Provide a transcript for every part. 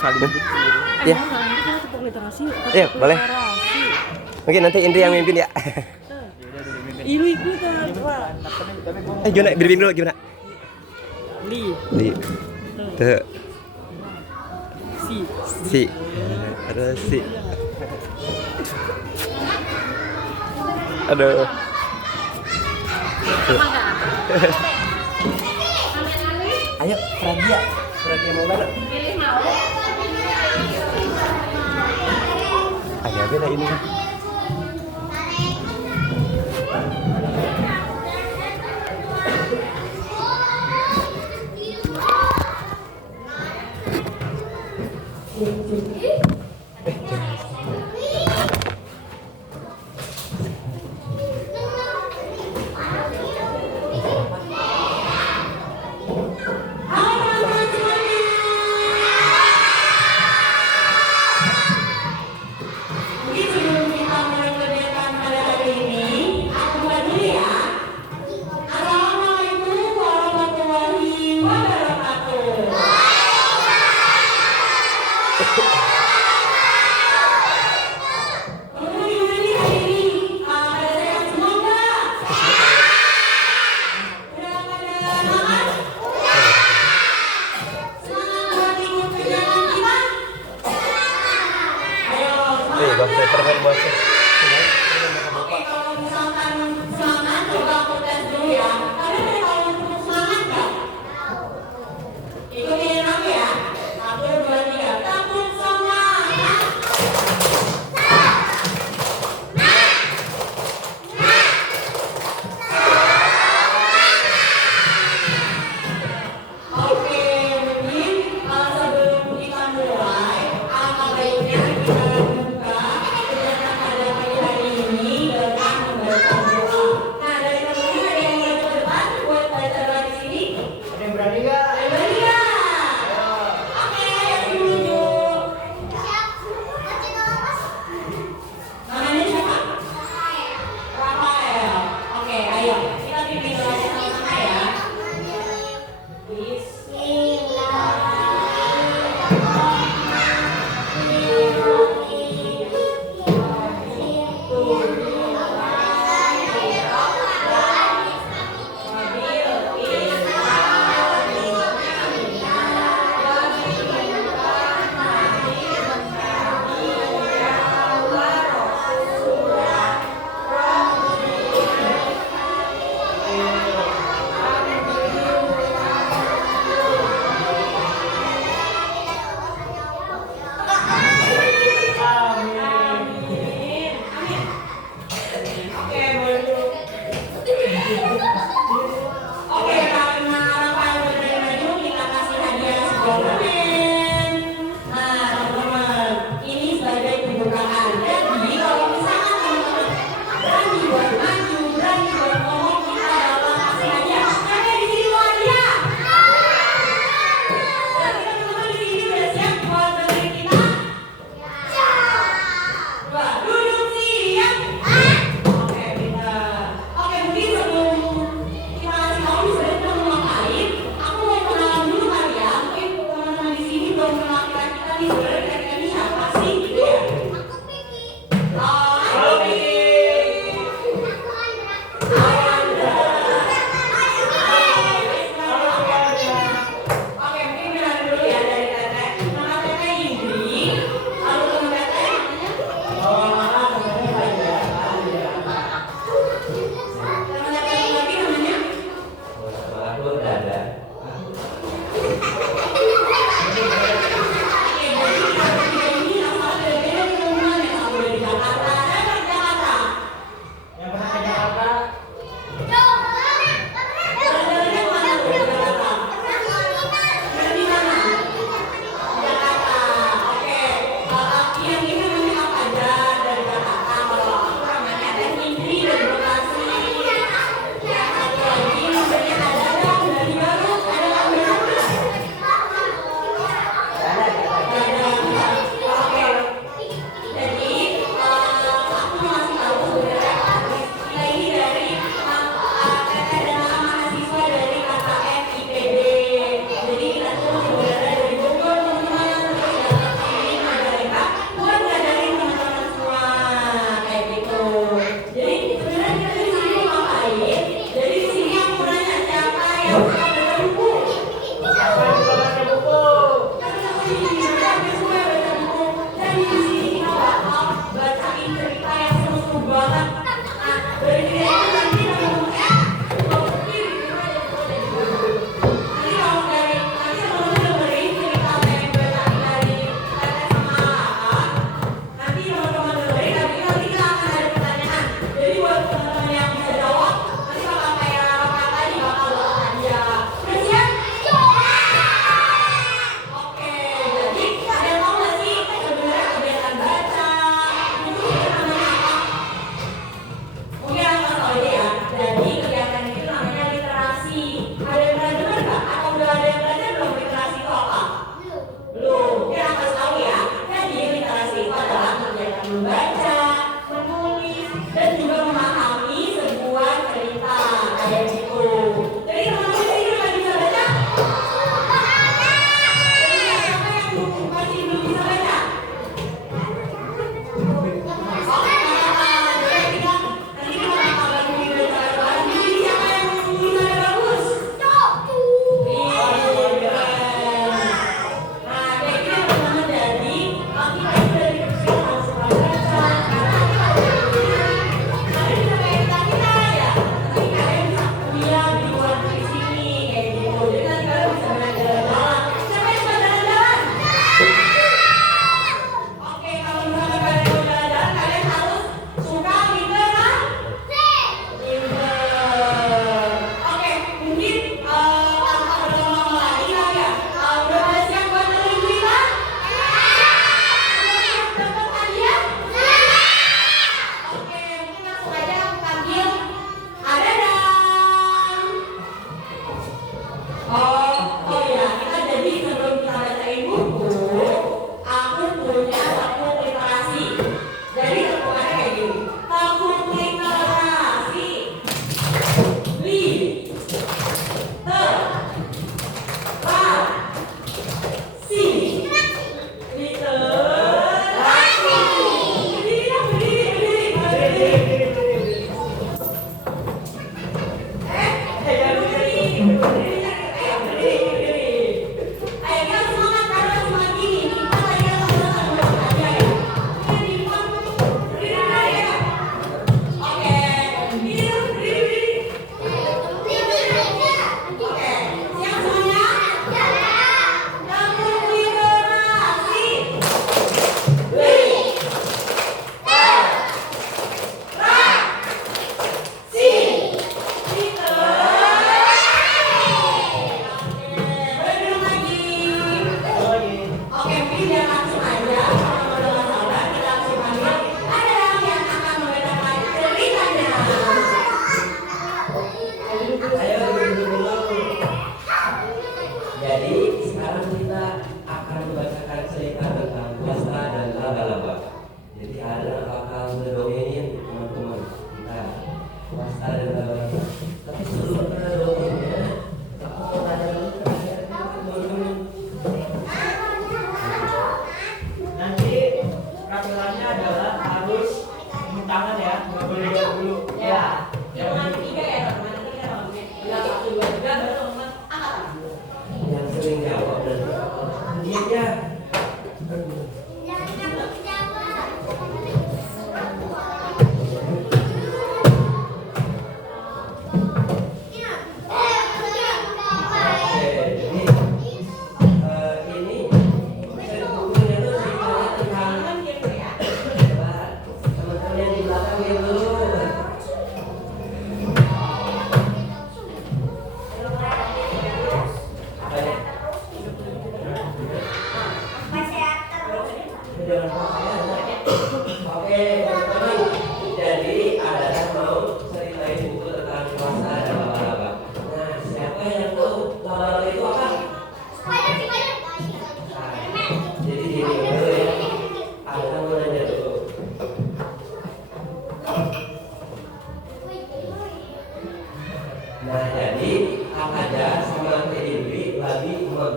saling gitu. Ya. Nanti kita tepuk literasi. Iya, boleh. Mungkin nanti Indri yang mimpin ya. Ilu ikutan, Pak. Gimana? Briefing dulu gimana? Li. Tuh. Si. Si. Ada si. Aduh. Ayo, Pragia. Pragia mau mana? Agak beda ini.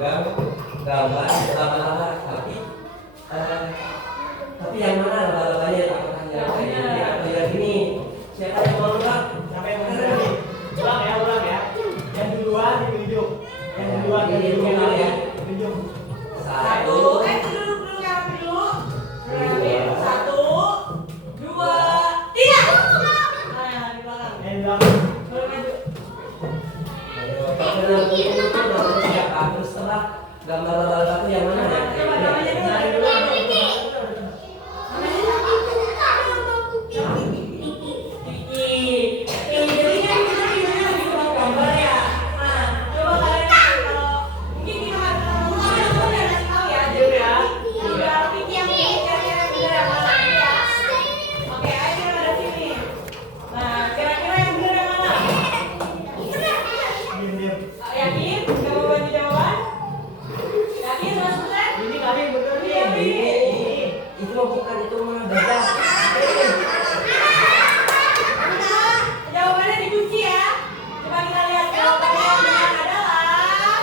memegang gambar laba-laba, tapi yang mana laba-labanya? Apakah yang ini atau yang ini? Siapa yang mau ulang? Siapa yang mau ulang? Ulang ya. Yang duluan ditunjuk. Yang duluan ditunjuk ya. Ditunjuk. Satu. Dulu yang dulu. Satu, dua, tiga. Nah, di belakang. Yang di belakang. Boleh maju. Siapa? Terus setelah gambar laba-laba itu yang mana? Coba namanya dulu. Jawabannya dikunci ya. Coba kita lihat jawabannya yang benar adalah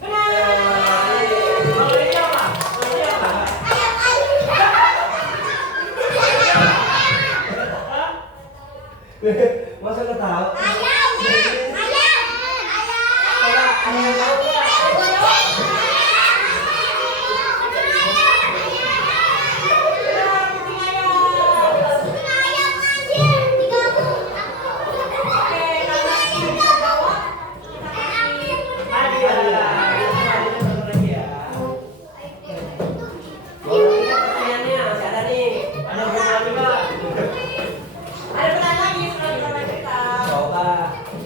benar. Kalau ini apa? Masa nggak tahu? Ayam. Ada yang tahu nggak?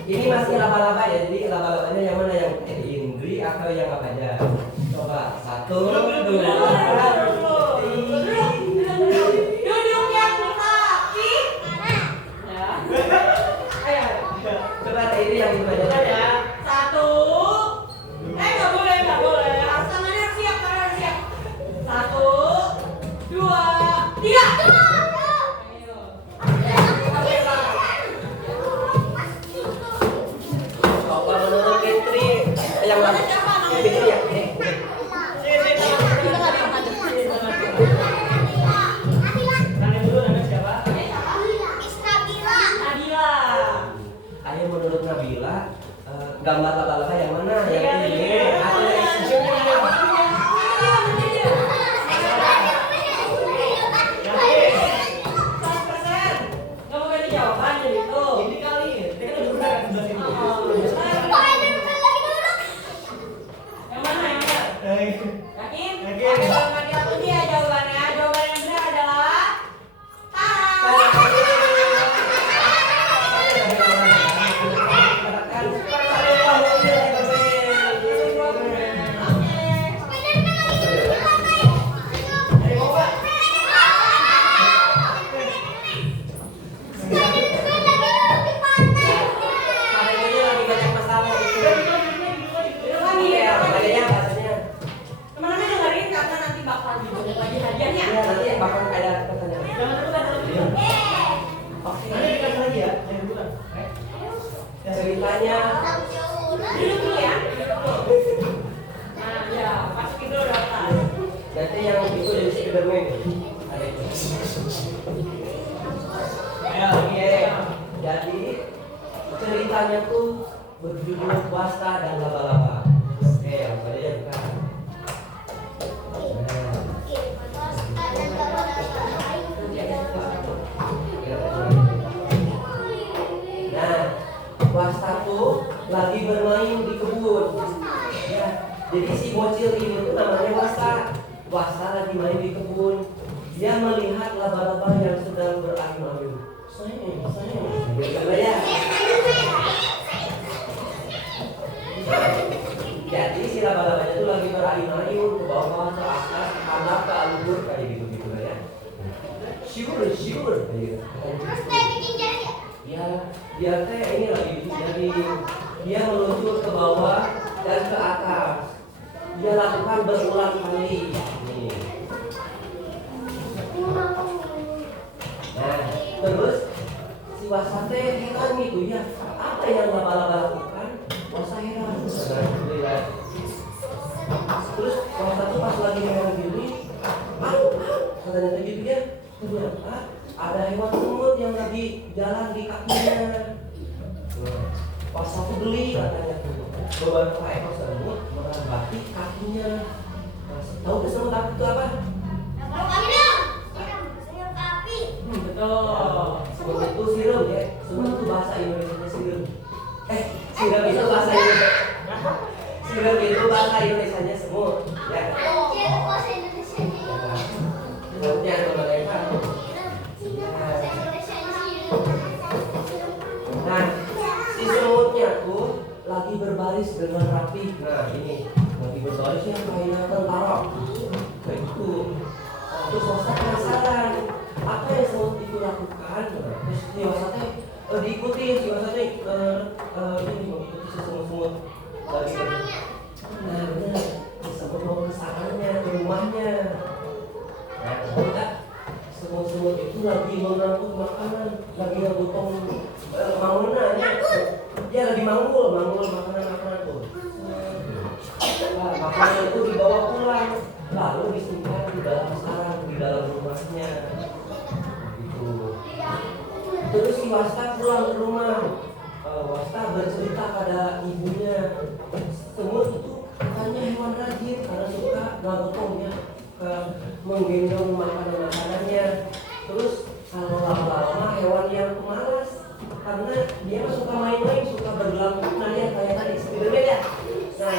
Ini masih laba-laba ya, jadi laba-labanya yang mana, yang Indri atau yang apa aja? Coba satu, dua, Duduk yang rapi. Ya. Ayo. coba ini yang itu aja. Ya. Satu. Nggak boleh. Harus tangannya siap, siap. Satu, dua, tiga. Ayo. Coba menurut Fitri yang mana? Fitri ya. Ayo menurut Nabila, gambar laba-laba yang mana? Yang ini atau yang Ini kali. Kita kan udah sebelah sini. Yang mana? Yakin? Yakin. Oke, kalau nggak diakui ya jawabannya. Jawaban yang benar adalah teman-teman dengerin karena nanti bakal dibuat lagi hadiahnya. nanti bakal ada pertanyaan. Jangan terus. Oke, Kita lagi ya. Yang duluan. ceritanya Duduk dulu ya. Nah, ya, masukin dulu daftar. nanti yang itu jadi Spiderman. Ayo. Oke, jadi ceritanya tuh berjudul Wasta dan Laba-laba. Oke, yang tadi ya bukan. Nah, Wasta tuh lagi bermain di kebun. Ya, jadi si bocil ini tuh namanya Wasta. Wasta lagi main di kebun. Dia melihat laba-laba yang sedang berayun-ayun. Sayang. Gitu ya. Jadi si laba-labanya itu lagi berayun-ayun ke bawah, ke atas, ke kanan, ke luhur kayak gitu lah ya. Syur kayak gitu. Ya, dia teh ini lagi jadi dia meluncur ke bawah dan ke atas. Dia lakukan berulang kali. Nih. Nah, terus si Wasa teh heran gitu ya. Apa yang laba-laba lakukan? Wasa heran. Terus wasta tuh pas lagi megang gini, katanya tadi gitu ya, ternyata ada hewan semut yang lagi jalan di kakinya. Wasta tuh beli katanya tuh beberapa ekor semut merabati kakinya. Tahu nggak semut itu apa? Betul. Semut itu sirum ya. Semut itu bahasa Indonesia sirum. Sirum itu bahasa Indonesia. Sirum itu bahasa Indonesianya semut. Ya. Semutnya berbeda. Nah, si semutnya tuh lagi berbaris dengan rapi. Nah, ini lagi berbarisnya kayak tentara. Kayak gitu. Terus wasta penasaran apa yang semut itu lakukan. Terus si wasta diikuti si wasta ini mengikuti si semut-semut lagi. Nah, benar. Semut mau ke sarangnya, ke rumahnya. Nah, ternyata semut-semut itu lagi mengangkut makanan, lagi ngegotong mangunannya. Dia lagi manggul makanan tuh. Nah, makanan itu dibawa pulang, lalu disimpan di dalam sarang, di dalam rumahnya. Gitu. Terus si wasta pulang ke rumah. Wasta bercerita pada ibunya, semut itu katanya hewan rajin karena suka ngegotongnya, menggendong makanannya. Terus kalau lama-lama hewan yang pemalas karena dia suka main-main, suka bergelantungan. Nah, ya kayak tadi Spiderman ya. Nah,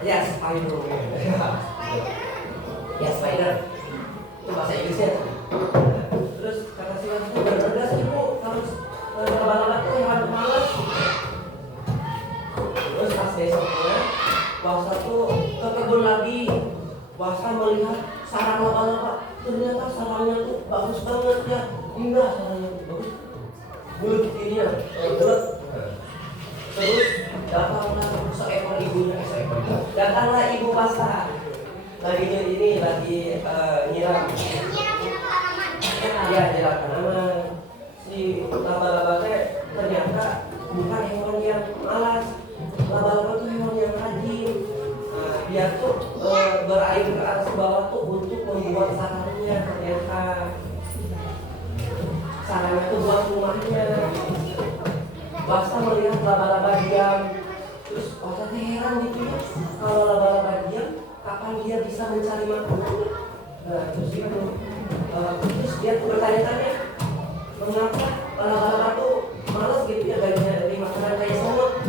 ya Spiderman. Ya Spider. Itu bahasa Inggrisnya. Terus kata si wasta, benar sih Bu, harus laba-laba itu hewan pemalas. Terus pas besoknya wasta tuh ke kebun lagi. Wasta melihat sarang laba-laba. Ternyata sarangnya tuh bagus banget ya, indah sarangnya tuh bagus. Bulat ini ya, bulat. Terus datanglah seekor ibunya, datanglah ibu wasta. Lagi nyiram. Ya, nyiram tanaman. Si laba-labanya ternyata bukan hewan yang malas. Laba-laba itu hewan yang rajin. Dia tuh berair ke atas bawah tuh untuk membuat sarangnya. Ternyata sarangnya tuh buat rumahnya. Wasta melihat laba-laba diam. Terus wasta heran gitu ya, kalau laba-laba diam, kapan dia bisa mencari makanan? Nah, terus dia tuh bertanya-tanya, mengapa laba-laba tuh malas gitu ya dari makanan kayak semut?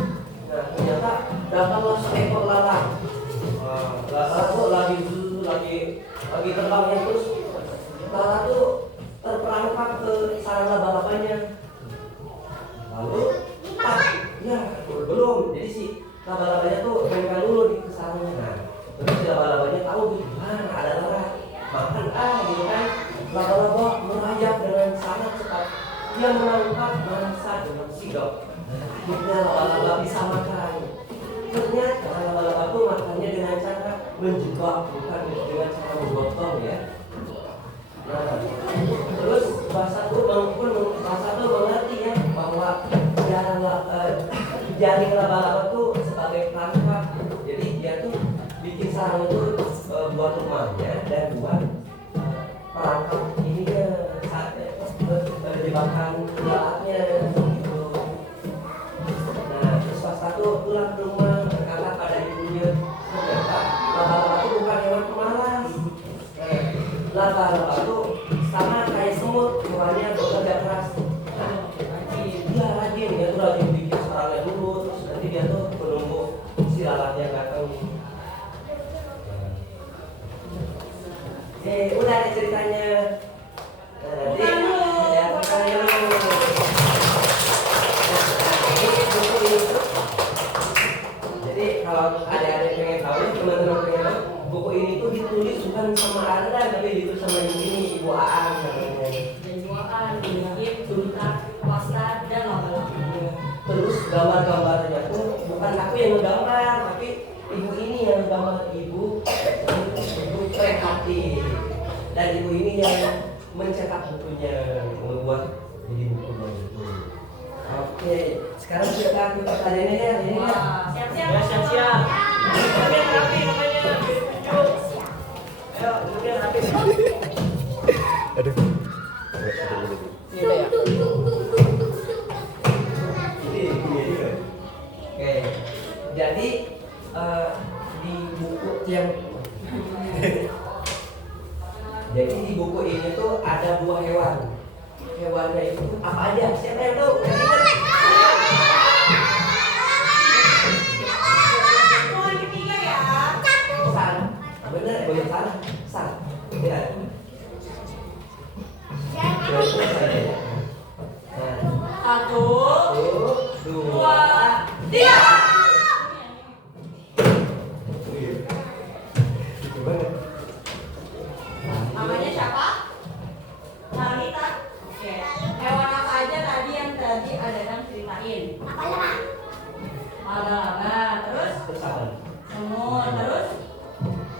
Nah, ternyata datanglah seekor lalat. Lalat tuh lagi terbangnya, terus lalat tuh terperangkap ke sarang laba-labanya. Lalu belum, jadi si laba-labanya tuh nempel dulu di sarangnya. Nah, terus si laba-labanya tahu gitu, ada lalat, makan gitu kan. Laba-laba merayap dengan sangat cepat. Dia menangkap mangsa dengan sigap. Akhirnya laba-laba bisa makan. Ternyata laba-laba itu makannya dengan cara menjebak, bukan dengan cara menggotong ya. Nah, terus bahasa tuh mengerti ya bahwa jaring laba-laba tuh sebagai perangkap. Jadi dia tuh bikin sarang itu buat rumahnya dan buat perangkap ininya, jebakan lalatnya gitu. Nah, terus pas satu pulang ke rumah berkata pada ibunya, ternyata laba-laba itu bukan hewan pemalas. Laba-laba itu sama kayak semut, hewannya bekerja keras. Nah, dia rajin, dia tuh rajin bikin sarangnya dulu, terus nanti dia tuh menunggu si lalatnya datang. Udah ada ceritanya. Nanti ya pertanyaan dulu. Ini buku ini tuh. Jadi kalau ada pengen tahu, teman-teman pengen tahu, buku ini tuh ditulis bukan sama Anda, tapi ditulis sama ini Ibu Aan namanya. Ibu Aan bikin cerita wasta dan laba-laba. Terus gambar-gambarnya tuh bukan aku yang ngegambar, tapi ibu ini yang gambar, ibu kreatif. Dan ibu ini yang mencetak bukunya, membuat jadi bukunya itu. Oke, sekarang kita ke pertanyaannya ya. Ini ya. Siap-siap. Ya, siap-siap. Rapi namanya. Ciam. Jadi di buku ini tuh ada 2 hewan. Hewannya itu apa aja? Siapa yang tahu? Mohon ketiga ya. Salah. Bener, boleh salah. Salah. Ya. Nah, 1, 1, 2, 2, 3. gimana? Namanya siapa? Talita. Oke. Hewan apa aja tadi yang ada yang ceritain? Laba-laba. Terus Terus apa? semut. Terus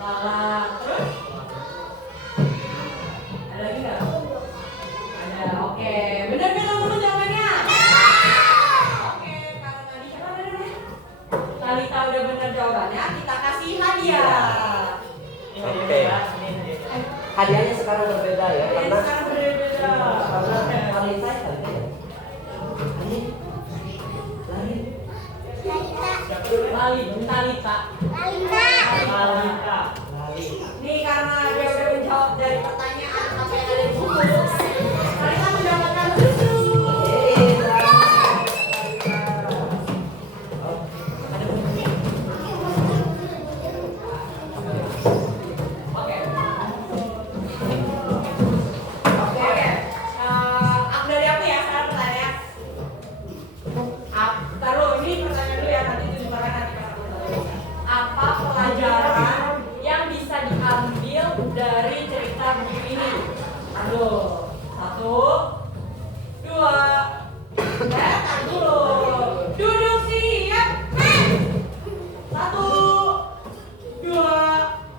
lalat. Terus ada lagi nggak? Ada. Oke. Benar nggak teman-teman jawabannya? Oke. Kalau tadi siapa namanya? Talita udah benar jawabannya. Kita kasih hadiah. Oke. Hadiahnya sekarang berbeda ya, Yang karena sekarang berbeda. kali saya kali ya. Lari. Talita. Talita. Lari. Nih karena dia udah menjawab dari pertanyaan apa yang ada di buku, Talita mendapatkan susu. Oke. Dari aku ya sekarang pertanyaan. Taruh ini pertanyaan dulu ya, nanti tunjukkan nanti pas aku tahu. Apa pelajaran yang bisa diambil dari cerita buku ini? Aduh, 1, 2, tar dulu. Duduk siap. 1, 2,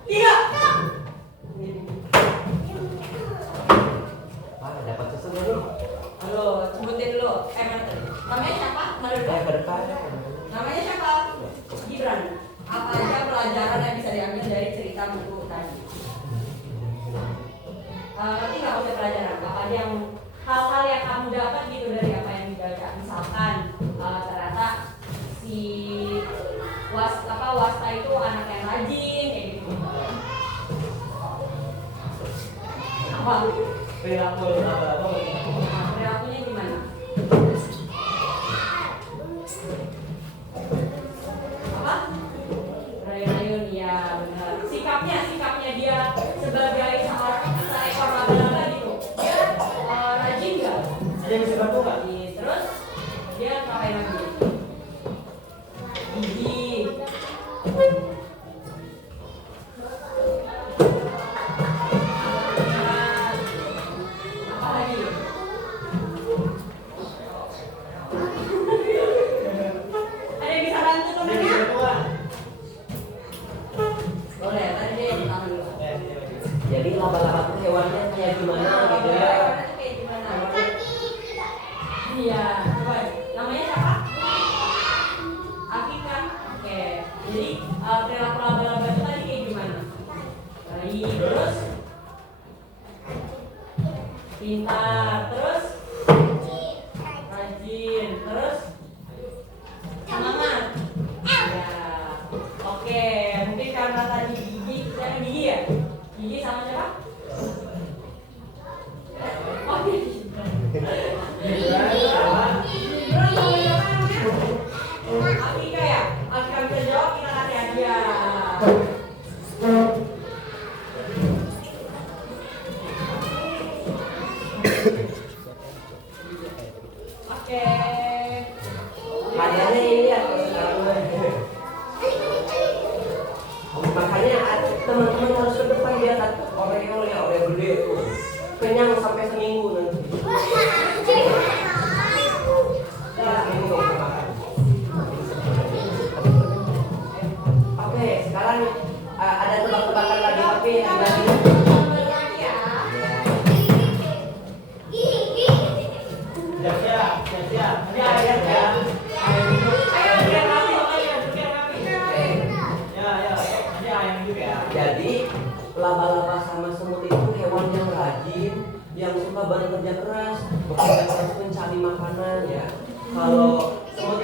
3. Dapat susu dulu. Aduh, sebutin dulu. Namanya siapa? Ke depan. Namanya siapa? Gibran. Apa aja pelajaran yang bisa diambil dari cerita buku tadi? Nanti nggak usah pelajaran. Apa aja yang hal-hal yang kamu dapat gitu dari apa yang dibaca? Misalkan ternyata si Wasta itu anak yang rajin kayak gitu. Apa? Perilaku laba-laba. Perilakunya gimana? Apa? Rayun ya benar. Sikapnya dia sebagai seekor laba-laba gitu. Dia rajin nggak? Ada yang bisa bantu nggak? Terus dia ngapain lagi? Gigi. Apa lagi? Ada yang bisa bantu Ada yang bisa temennya? bantu nggak? Boleh, tadi dia yang pertama dulu. Jadi laba-laba tuh hewannya kayak gimana gitu ya? Warnanya kayak gimana? Iya, coba. Namanya siapa? Afif kan? Oke. Jadi perilaku laba-laba itu tadi kayak gimana? Baik, terus pintar, terus rajin, terus semangat. Ya, oke. Mungkin karena tadi gigi, siapa gigi ya? Gigi sama siapa? Oh, gigi. Gibran sama siapa namanya? Afika ya? Afika bisa jawab, kita kasih hadiah. Oke. Hadiahnya ini ya sekarang. Makanya teman-teman harus ke depan biar oleh gede tuh kenyang sampai seminggu nanti. Seminggu nggak usah makan. Oke, sekarang ada tebak-tebakan lagi tapi yang lagi. Siap. Ayo duduk. Ayo, biar rapi, makanya biar rapi. Ya. Ini ayam juga ya. Jadi laba-laba sama semut itu hewan yang rajin, yang suka bekerja keras mencari makanan ya. Kalau semut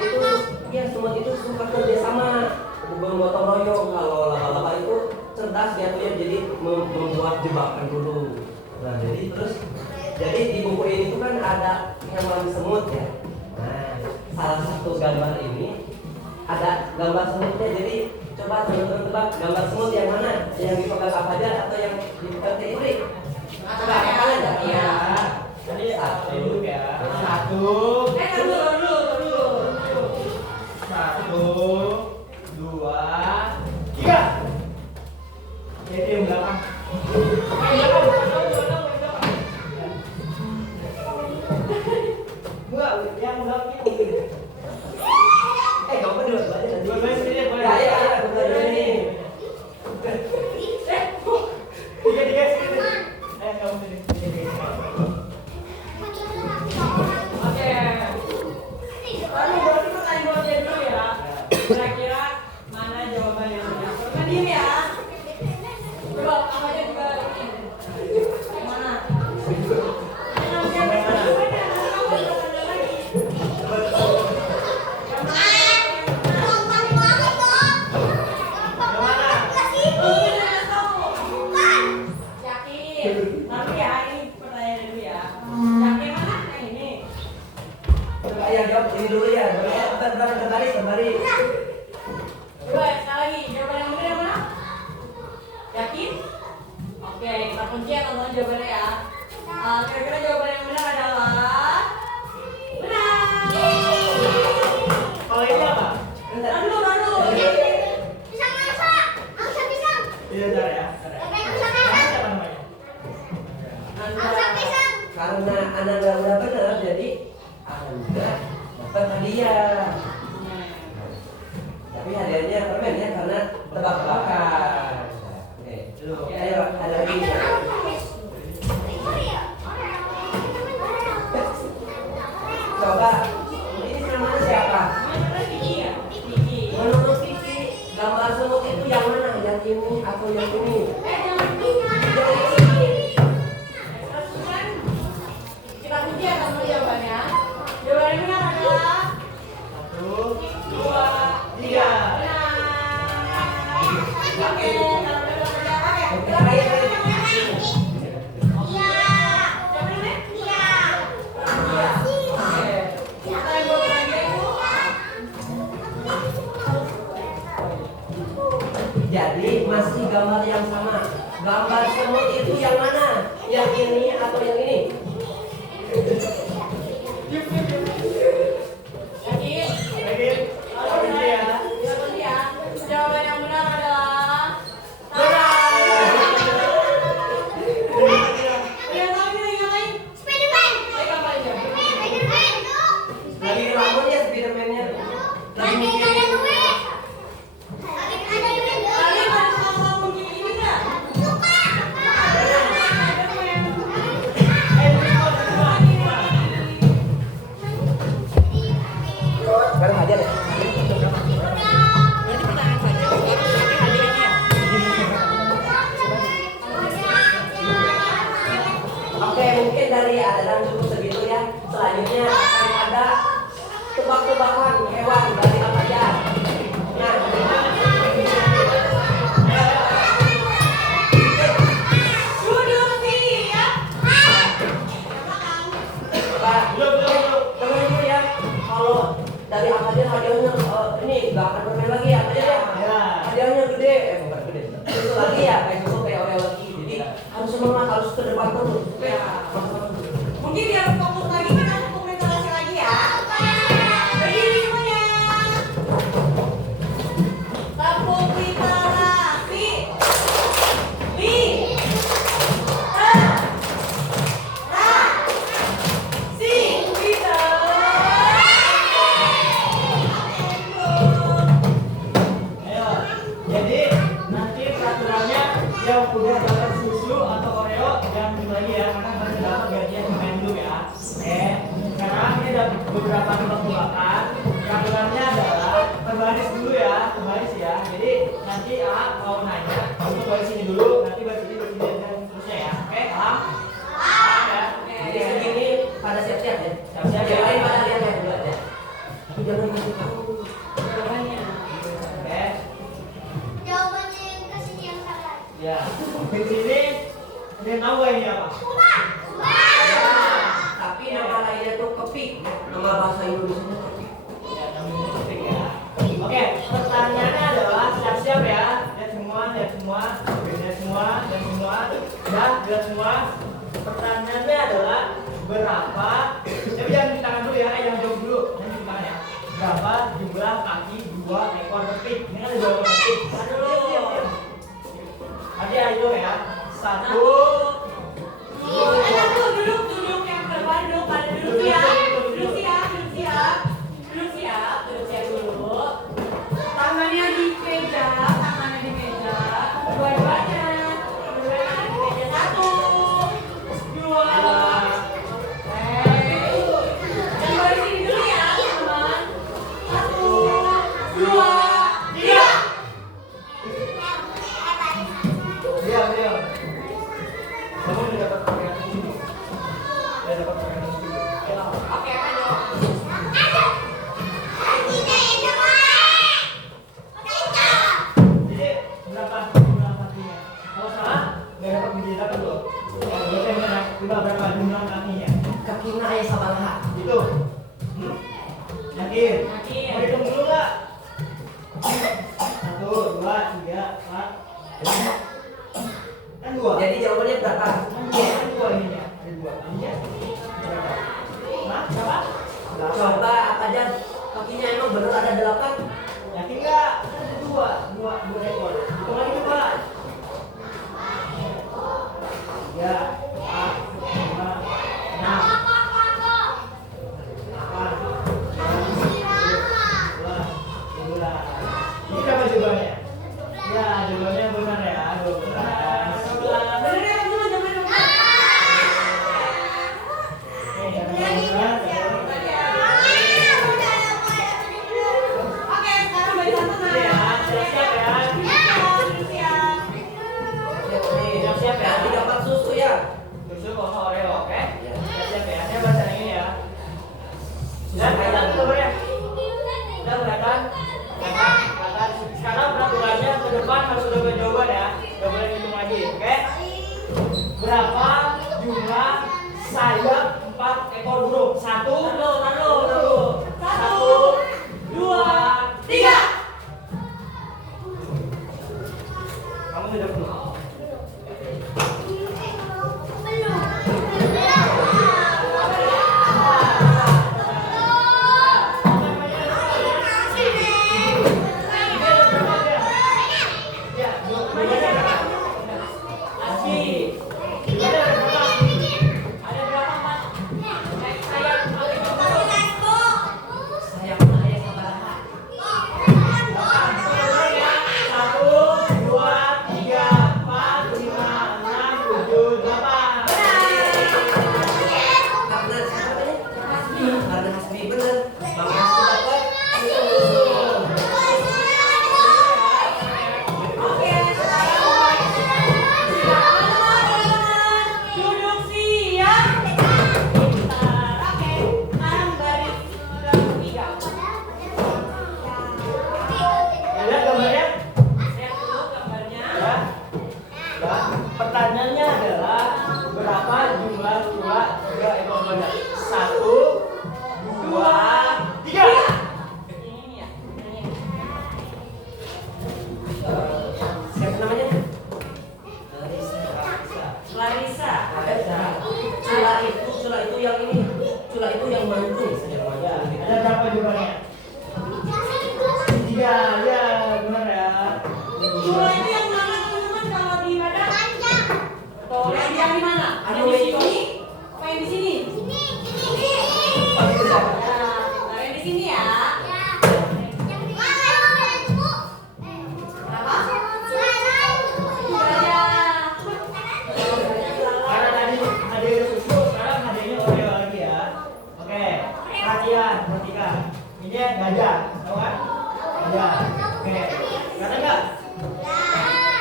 itu suka kerja sama gotong royong. Kalau laba-laba itu cerdas jatuhnya, jadi membuat jebakan dulu. Nah jadi di buku ini tuh kan ada hewan semut ya. Nah salah satu gambar ini ada gambar semutnya. Jadi coba teman-teman tebak gambar semut yang mana? Yang dipegang apa aja atau yang dipegang Teh Indri? Coba kalian enggak? Iya. Tadi dulu ya. Satu. Dulu. 1, 2, 3. Jadi yang belakang. Enggak, yang belakang ini. Kamu dua-duanya nanti. Dua-duanya sendiri boleh. Ya, dua-duanya ini. Tiga sendiri. Kamu sendiri. Oke. Lalu berarti pertanyaan buat dia dulu ya. Kira-kira mana jawaban yang benar? Coba diem ya. Coba kamu aja juga ini. Yang mana? Yakin. Tapi ya ini pertanyaan dulu ya. Yakin mana? Yang ini. Coba yang jawab ini dulu ya. Berbaris. Coba sekali lagi, jawaban yang benar yang mana? Yakin? Oke, kita kunci ya teman-teman jawabannya ya. Kira-kira jawaban yang benar adalah benar. Kalau ini apa? Tahan dulu. Iya, bentar ya. Siapa namanya? Karena Anda udah benar, jadi Anda dapat hadiah. Tapi hadiahnya permen ya, karena tebak-tebakan. Oke, ayo ada lagi. Coba, ini namanya siapa? Menurut Kiki, gambar semut itu yang mana? Yang ini atau yang ini? Kita kunci ya teman-teman jawabannya. Jawaban yang benar adalah 1, 2, 3. benar. Oke, kalau udah berjaya, oke. Kita bayar yang mana? Jawaban yang mana? Iya. Oke. Kita yang bawa lagi itu. Jadi masih gambar yang sama. Gambar semut itu yang mana? Yang ini atau yang ini? Yakin? Lagi. Kalau Kunci benar ya. kita kunci ya. Jawaban yang benar adalah benar. Yang tahu ini lagi ngapain? Lagi ngapain ya? Lagi ngelamun ya Spiderman-nya. Lagi mikirin. Kalian ada sama gini nggak? Sekarang hadiah deh. Berarti pertanyaan saja, baru nanti hadiahnya. Oke, mungkin dari Adam cukup segitu ya. Selanjutnya akan ada tebak-tebakan hewan dari apa aja. Nah, Duduk siap. coba dulu ya. Kalau dari apa aja hadiahnya ini nggak akan bermain lagi ya, apa aja ya? Ya. Hadiahnya gede, bukan gede. Itu lagi ya, kayak cukup kayak Oreo lagi. Jadi harus semangat, harus ke depan terus. Ya. Mungkin biar fokus lagi kan aku komunikasi lagi ya. Berdiri semuanya. Tepuk kita lagi. Li. Si. Kita. Ayo. Jadi nanti peraturannya yang udah dapat susu atau Oreo jangan minum lagi ya, karena baru dapat gantian main dulu ya. Sekarang ini ada beberapa tebak-tebakan. Peraturannya adalah berbaris dulu ya, berbaris ya. Jadi nanti mau nanya, kamu baris sini dulu, nanti baris sini dan seterusnya ya. Oke, paham? Paham ya? Jadi segini pada siap-siap ya. Siap-siap ya. Yang lain pada lihat ya dulu aja. Tapi jangan kasih tahu. Jawabannya. Oke. Ya, di sini ada yang tahu ini apa? Tapi nama lainnya tuh kepik. Nama bahasa Indonesia kepik. Ya, namanya kepik ya. Oke, pertanyaannya adalah siap-siap ya. Lihat semua, lihat semua, lihat semua, lihat semua, ya, lihat semua. Pertanyaannya adalah berapa? Tapi jangan di tangan dulu ya, jangan jauh dulu. Nanti di tangan ya. Berapa jumlah kaki dua ekor kepik? Ini kan ada dua ekor kepik. Aduh. Nanti ayo ya. Satu. Duduk yang berapa? Duduk pada duduk siap. Duduk siap dulu. Tangannya dipegang, dua-duanya di meja. Satu, dua. Yang baru sini dulu ya, teman. Satu, dua, tiga. Diam. Kamu udah dapat pakaian dulu. Udah dapat pakaian dulu. Oke, ayo. Jadi berapa jumlah kakinya? Kalau salah, nggak dapat menjadi dulu. Kalau biasanya berapa jumlah kakinya? Kakina ayah sabaraha. Itu. Yakin? Yakin. Mau hitung dulu nggak? 1, 2, 3, 4, 5. Kan 2. Jadi jawabannya berapa? Kan 2 ininya. Ada 2. Ininya berapa? Hah? Berapa? 8. Coba apa aja kakinya emang bener ada 8? Yakin nggak? Kan ada 2 ekor. Hitung lagi coba. 3, 4, 5, 6. Ini berapa jawabannya? Ya, jawabannya benar ya, 12. Bener ya, teman-teman, jangan lupa. Oke, benar. Oke, sekarang bagi teman-teman. Ya, siap-siap ya. Duduk siap. Siap nih. Siap-siap ya. Nanti dapat susu ya. Susu kalau Oreo, oke? Ya. Siap-siap ya. Saya baca yang ini ya. Sudah kelihatan belum ya? Sudah kelihatan? Kelihatan. Sekarang peraturannya ke depan harus udah jawaban ya. Gak boleh hitung lagi, oke? Berapa jumlah sayap 4 ekor burung? 1, Taruh. 1, 2, 3. Kamu udah dulu. Sayapnya ayah sabaraha. 1, 2, 3, 4, 5, 6, 7, 8. Karena siapa tadi? Karena Hasbi bener. Bang Hasbi dapat susu. Oke, duduk siap. Pintar. Oke, sekarang baris yang ketiga. Lihat gambarnya. Lihat dulu gambarnya. Ya. Dan pertanyaannya adalah berapa jumlah ular 3 ekor badak? 1, 2, 3. Ini nih ya. Ini. Siapa namanya? Larissa. Cula itu yang ini. Cula itu yang mancung. Ya, ada berapa jumlahnya? 3. Ya, benar ya. Dua itu yang mana teman-teman kalau di badan? Tuh, yang di mana? Aduh, Yang di itu. sini? Apa yang di sini? Oh, itu siapa? Nah, yang di sini ya. Apa? Iya. Karena tadi hadiah susu, sekarang hadiahnya Oreo lagi ya. Oke, perhatikan. Ini gajah, tahu kan? Gajah. Oke, kata nggak?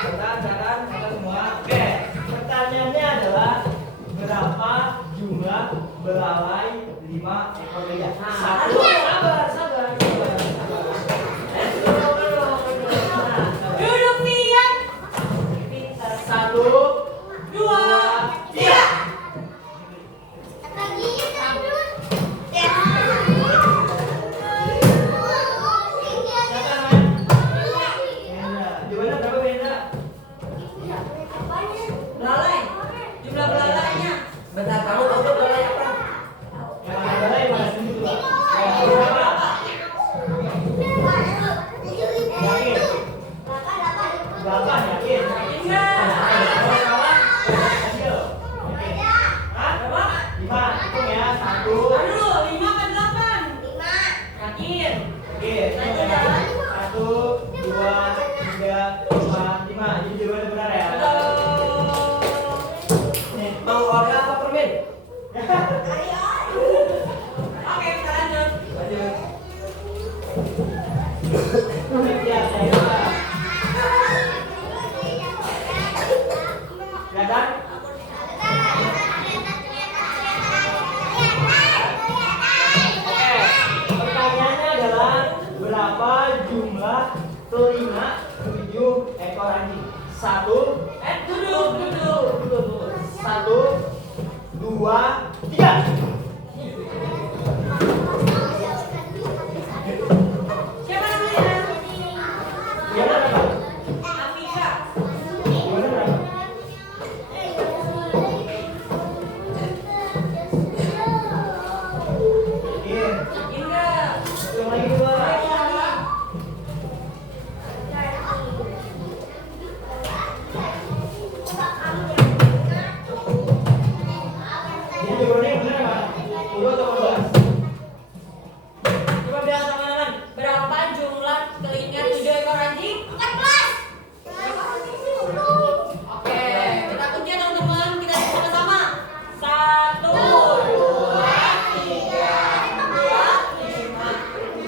Catat semua. Oke, pertanyaannya adalah yakin? Yakin nggak? Kalau kalah, hasil. Hah? Berapa? 5. Hitung ya. 1. Aduh, 5 ke 8. Yakin? Oke, hitung ya. 1, 2, 3, 4, 5. Jadi jawabannya benar ya. Betul. Mau Oreo apa permen? Oke, kita lanjut. Lanjut. Ya, saya. Kelihatan? Oke, pertanyaannya adalah berapa jumlah telinga 7 ekor anjing? 1, Duduk. 1, 2, 3. Siapa namanya? Gimana berapa? Afika. Gimana berapa? Oke, Yakin nggak? hitung lagi 2. Jadi jawabannya yang benar apa? 10 atau 14? Coba bilang teman-teman, berapa jumlah telinga 7 ekor anjing? Oke, kita kunci teman-teman, kita coba sama. 1, 2, 3, 4, 5,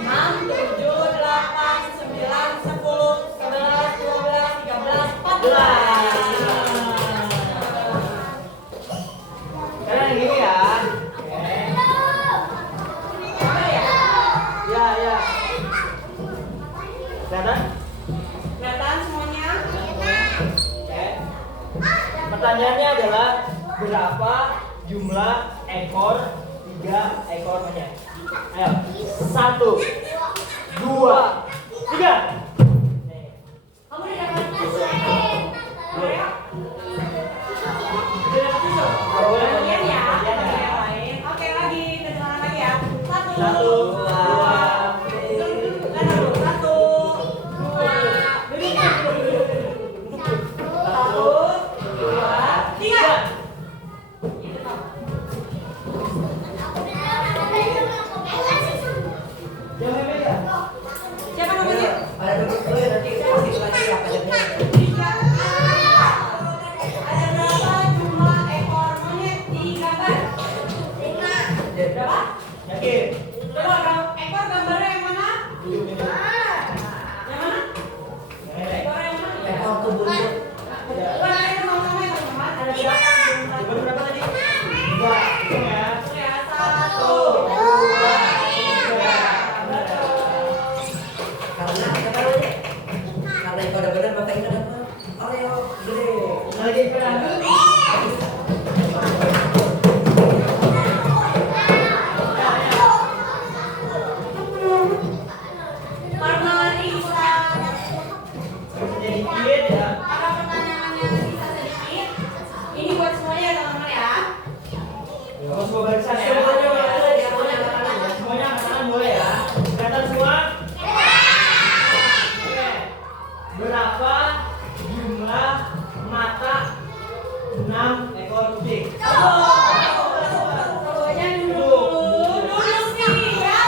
6, 7, 8, 9, 10, 11, 12, 13, 14. Sekarang yang gini ya. Oke. Apa ya? Ya, ya. Kelihatan? Kelihatan semuanya? Oke. Pertanyaannya adalah berapa jumlah ekor 3 ekor monyet? Ayo. 1, 2, 3. Kamu udah dapat tisu? Boleh? Udah dapat tisu? Nggak boleh. Bagian ya? Bagian ya. Yang lain. Oke, lagi. Kita jalan lagi ya. 1, 1, 2, 1, 2, 3. Jangan beda. Siapa namanya? Ada duduk dulu ya, nanti saya kasih lagi apa jadinya. Ada berapa jumlah ekor monyet di gambar? Berapa? Yakin? Coba ekor gambarnya yang mana? Tunjuk ini. Yang mana? Yang ini. Ekor yang mana? Ekor kebun. Coba kita sama-sama ya teman-teman. Ada berapa jumlah? Jawaban berapa tadi? 2. Hitung ya. Ya, 1, 1, 2, 3. Karena apa namanya? Karena itu ada benar maka kita dapat Oreo gede. Lagi pelan. karena Risa Sedikit ya. karena pertanyaannya Risa sedikit, ini buat semuanya ya teman-teman ya. Terus gua barisan ya. Semuanya boleh, semuanya makanan ya. Semuanya makanan boleh ya. Kelihatan semua? Oke. Berapa jumlah mata 6 ekor kucing? Semuanya duduk nih ya.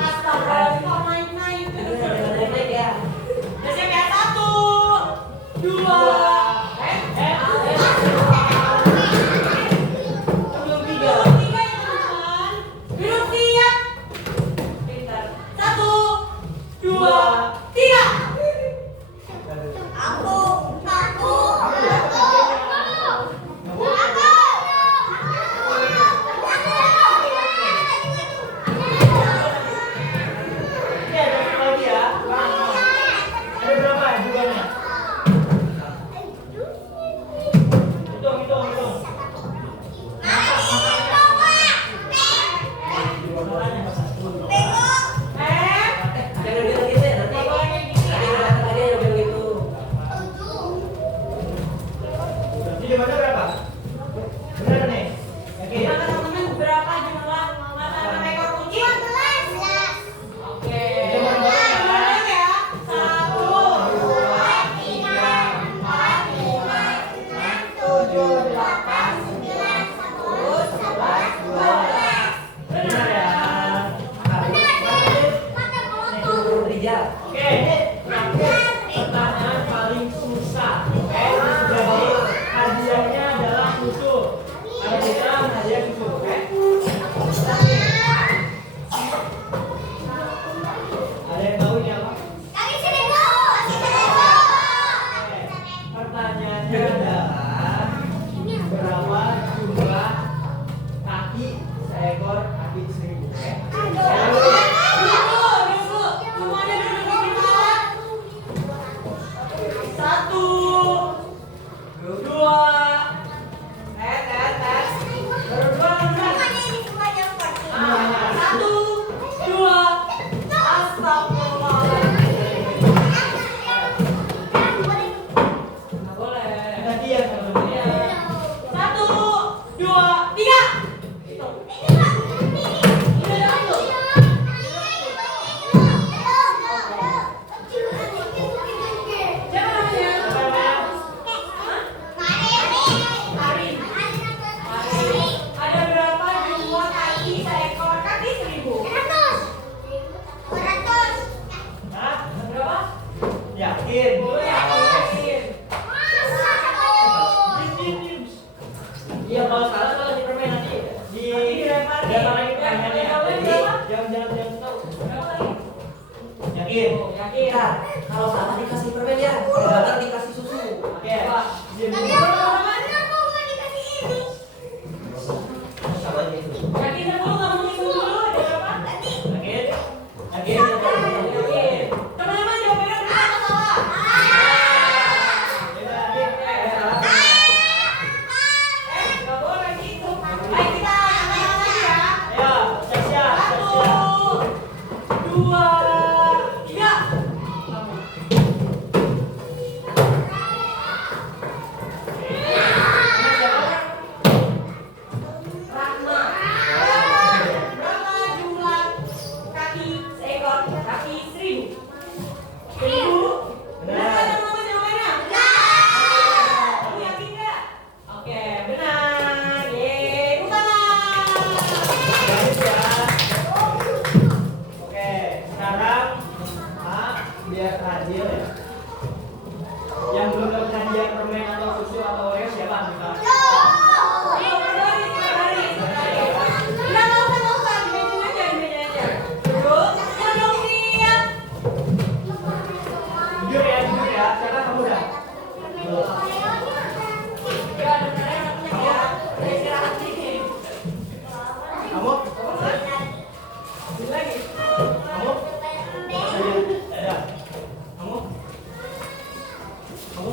Astagfirullah, kok naik-naik. Naik ya. Udah siap ya? 1, 2. Belum 3. Satu, dua, tes. Baru dua benar. Satu, dua, astagfirullahaladzim. Nggak boleh. Tadi ya teman-teman. Satu, dua, tiga. Hitung. Siapa namanya? Hah? Karin. Ada berapa jumlah kaki seekor kaki 1000? Hah? Berapa? Yakin? Yakin. Iya, kalau sekarang kalau di permen nanti di dilempar lempar lagi permennya. Jadi jangan tahu. Berapa lagi? Yakin? Yakin. Nah, kalau salah dikasih permen ya, kalau benar dikasih susu. Oke. Diam dulu. Sama gitu. Yakin dulu, nggak mau hitung dulu. Ada berapa? Yakin? Yakin? Yakin. Teman-teman jawabannya benar atau salah? Nggak boleh gitu. Ayo kita yang lagi ya. Ayo, siap-siap. Satu, dua, tiga. Rahma. Berapa jumlah kaki seekor kaki 1000? 1000. Benar kan teman-teman jawabannya? Kamu yakin nggak? Oke, benar. Yeay, tepuk tangan. Bagus ya. Oke, sekarang biar adil ya. Yang belum dapat hadiah permen atau susu atau Oreo siapa? Kita. Ayo, berbaris. Nggak usah. Di meja aja. Duduk. Duduk, siap. Jujur ya. Sekarang kamu udah. Ya, dengarnya anaknya ya. Udah istirahat dikit. Kamu? Ini lagi. Kamu? Ya. Kamu? Kamu?